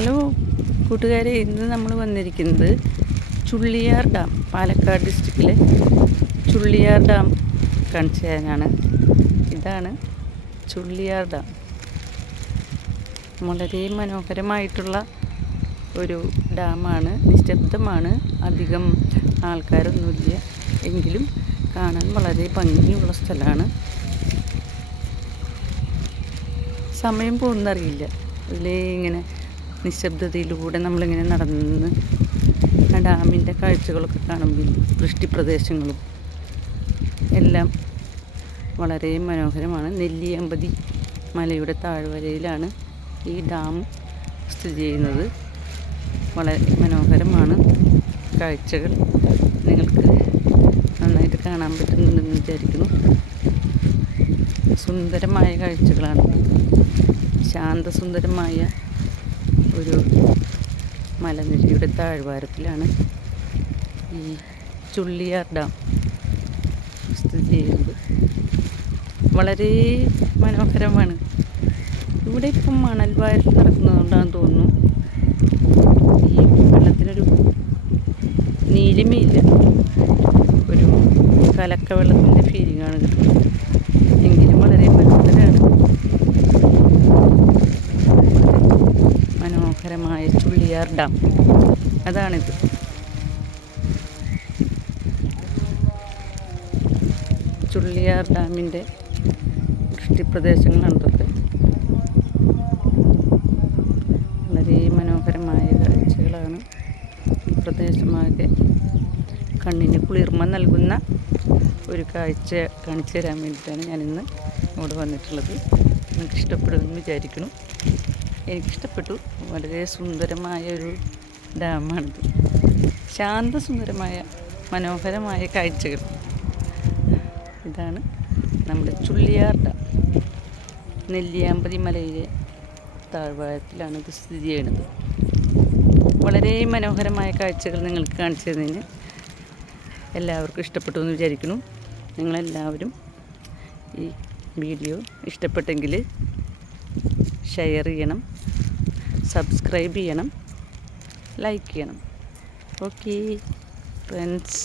Hello കൂട്ടുകാരെ, ഇന്ന് നമ്മൾ വന്നിരിക്കുന്നത് ചുള്ളിയാർ ഡാം, പാലക്കാട് ഡിസ്ട്രിക്റ്റിലെ ചുള്ളിയാർ ഡാം കാണിച്ചു തരാനാണ്. ഇതാണ് ചുള്ളിയാർ ഡാം. വളരെ മനോഹരമായിട്ടുള്ള ഒരു ഡാമാണ്. നിശബ്ദമാണ്, അധികം ആൾക്കാരൊന്നുമില്ല, എങ്കിലും കാണാൻ വളരെ ഭംഗിയുള്ള സ്ഥലമാണ്. സമയം പോകുന്നറിയില്ല. അതിലേ ഇങ്ങനെ നിശബ്ദതയിലൂടെ നമ്മളിങ്ങനെ നടന്ന് ആ ഡാമിൻ്റെ കാഴ്ചകളൊക്കെ കാണുമ്പോൾ വൃഷ്ടിപ്രദേശങ്ങളും എല്ലാം വളരെ മനോഹരമാണ്. നെല്ലിയമ്പതി മലയുടെ താഴ്വരയിലാണ് ഈ ഡാം സ്ഥിതി ചെയ്യുന്നത്. വളരെ മനോഹരമാണ്. കാഴ്ചകൾ നിങ്ങൾക്ക് നന്നായിട്ട് കാണാൻ പറ്റുന്നുണ്ടെന്ന് വിചാരിക്കുന്നു. സുന്ദരമായ കാഴ്ചകളാണ്. ശാന്തസുന്ദരമായ ഒരു മലനിരയുടെ താഴ്വാരത്തിലാണ് ഈ ചുള്ളിയാർ ഡാം സ്ഥിതി ചെയ്യുന്നത്. വളരെ മനോഹരമാണ്. ഇവിടെ ഇപ്പം മണൽ വാരൽ നടക്കുന്നതുകൊണ്ടാണെന്ന് തോന്നുന്നു ഈ വെള്ളത്തിനൊരു നീലിമയില്ല, ഒരു കലക്കവെള്ളത്തിൻ്റെ ഫീലിംഗാണ് കിട്ടുന്നത്. എങ്കിലും വളരെ മനോഹരമാണ്. മനോഹരമായ ചുള്ളിയാർ ഡാം, അതാണിത്. ചുള്ളിയാർ ഡാമിൻ്റെ വൃഷ്ടിപ്രദേശങ്ങളാണ് ഇതൊക്കെ. വളരെ മനോഹരമായ കാഴ്ചകളാണ്. ഈ പ്രദേശമാകെ കണ്ണിന് കുളിർമ നൽകുന്ന ഒരു കാഴ്ച കാണിച്ചു തരാൻ വേണ്ടിയിട്ടാണ് ഞാനിന്ന് ഇവിടെ വന്നിട്ടുള്ളത്. നിങ്ങൾക്ക് ഇഷ്ടപ്പെടുമെന്ന് വിചാരിക്കുന്നു. എനിക്കിഷ്ടപ്പെട്ടു. വളരെ സുന്ദരമായ ഒരു ഡാമാണിത്. ശാന്തസുന്ദരമായ മനോഹരമായ കാഴ്ചകൾ. ഇതാണ് നമ്മുടെ ചുള്ളിയാർ ഡാം. നെല്ലിയാമ്പതി മലയിലെ താഴ്വാരത്തിലാണ് ഇത് സ്ഥിതി ചെയ്യുന്നത്. വളരെ മനോഹരമായ കാഴ്ചകൾ നിങ്ങൾക്ക് കാണിച്ചു തരുന്നതിന് എല്ലാവർക്കും ഇഷ്ടപ്പെട്ടു എന്ന് വിചാരിക്കുന്നു. നിങ്ങളെല്ലാവരും ഈ വീഡിയോ ഇഷ്ടപ്പെട്ടെങ്കിൽ ഷെയർ ചെയ്യണം, സബ്സ്ക്രൈബ് ചെയ്യണം, ലൈക്ക് ചെയ്യണം. Okay friends.